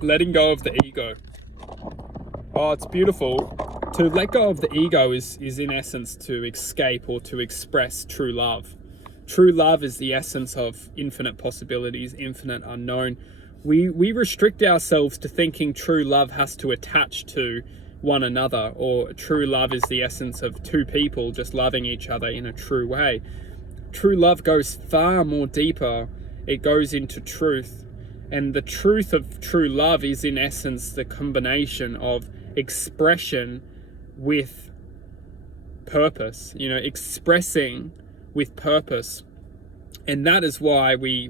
letting go of the ego. Oh, it's beautiful. To let go of the ego is in essence to escape or to express true love. True love is the essence of infinite possibilities, infinite unknown. We restrict ourselves to thinking true love has to attach to one another, or true love is the essence of two people just loving each other in a true way. True love goes far more deeper. It goes into truth. And the truth of true love is in essence the combination of expression with purpose, expressing with purpose. And that is why we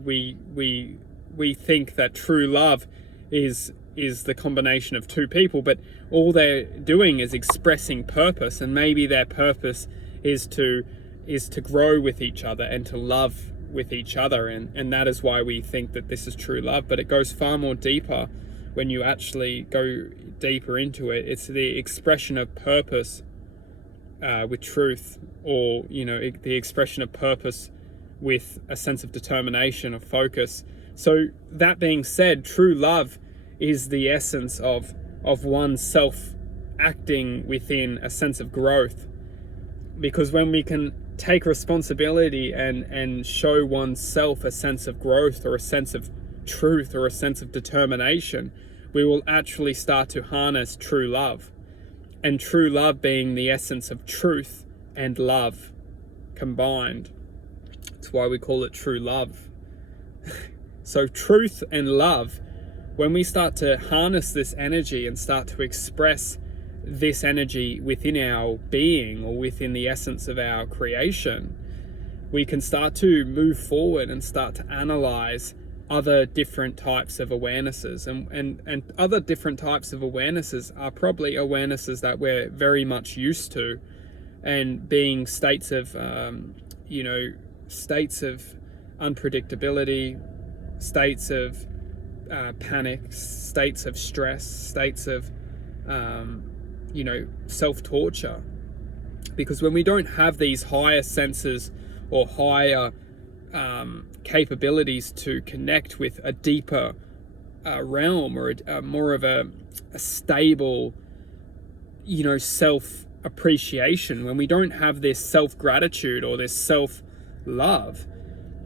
think that true love is the combination of two people, but all they're doing is expressing purpose, and maybe their purpose is to grow with each other and to love with each other, and that is why we think that this is true love. But it goes far more deeper when you actually go deeper into it. It's the expression of purpose with truth, or the expression of purpose with a sense of determination, of focus. So that being said, true love is the essence of oneself acting within a sense of growth. Because when we can take responsibility and show oneself a sense of growth, or a sense of truth, or a sense of determination, we will actually start to harness true love. And true love being the essence of truth and love combined. That's why we call it true love. So truth and love, when we start to harness this energy and start to express this energy within our being, or within the essence of our creation, we can start to move forward and start to analyze other different types of awarenesses. And other different types of awarenesses are probably awarenesses that we're very much used to, and being states of states of unpredictability, states of panic, states of stress, states of self-torture. Because when we don't have these higher senses or higher capabilities to connect with a deeper realm, or a more of a stable self-appreciation, when we don't have this self-gratitude or this self-love,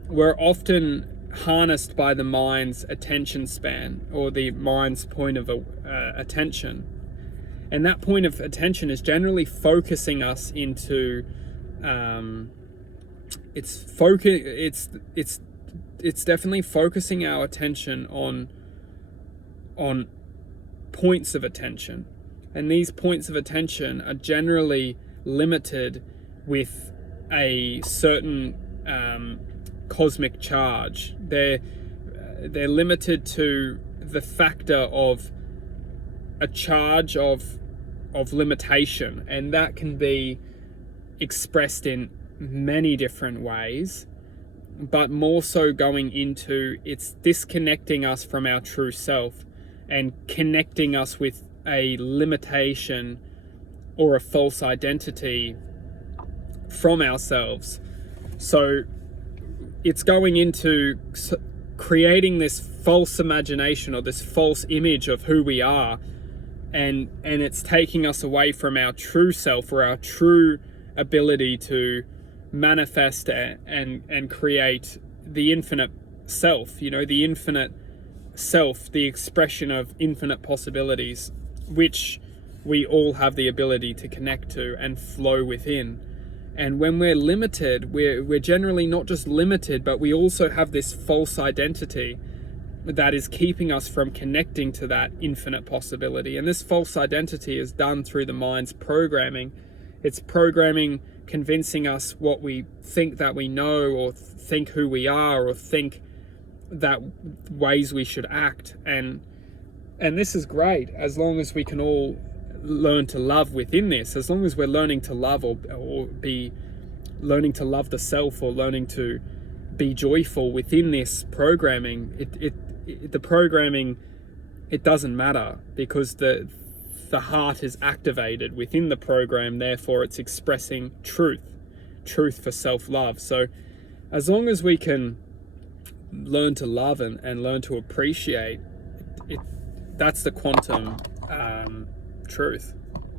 we're often harnessed by the mind's attention span, or the mind's point of attention. And that point of attention is generally focusing us into it's definitely focusing our attention on points of attention. And these points of attention are generally limited with a certain cosmic charge. They're limited to the factor of a charge of limitation, and that can be expressed in many different ways, but more so going into it's disconnecting us from our true self and connecting us with a limitation or a false identity from ourselves. So it's going into creating this false imagination, or this false image of who we are, and it's taking us away from our true self, or our true ability to manifest and create the infinite self, the infinite self, the expression of infinite possibilities, which we all have the ability to connect to and flow within. And when we're limited, we're generally not just limited, but we also have this false identity that is keeping us from connecting to that infinite possibility. And this false identity is done through the mind's programming. It's programming, convincing us what we think that we know, or think who we are, or think that ways we should act. And this is great as long as we can all learn to love within this. As long as we're learning to love, or be learning to love the self, or learning to be joyful within this programming, the programming, it doesn't matter, because the heart is activated within the program. Therefore it's expressing truth for self-love. So as long as we can learn to love and learn to appreciate it, That's the quantum truth.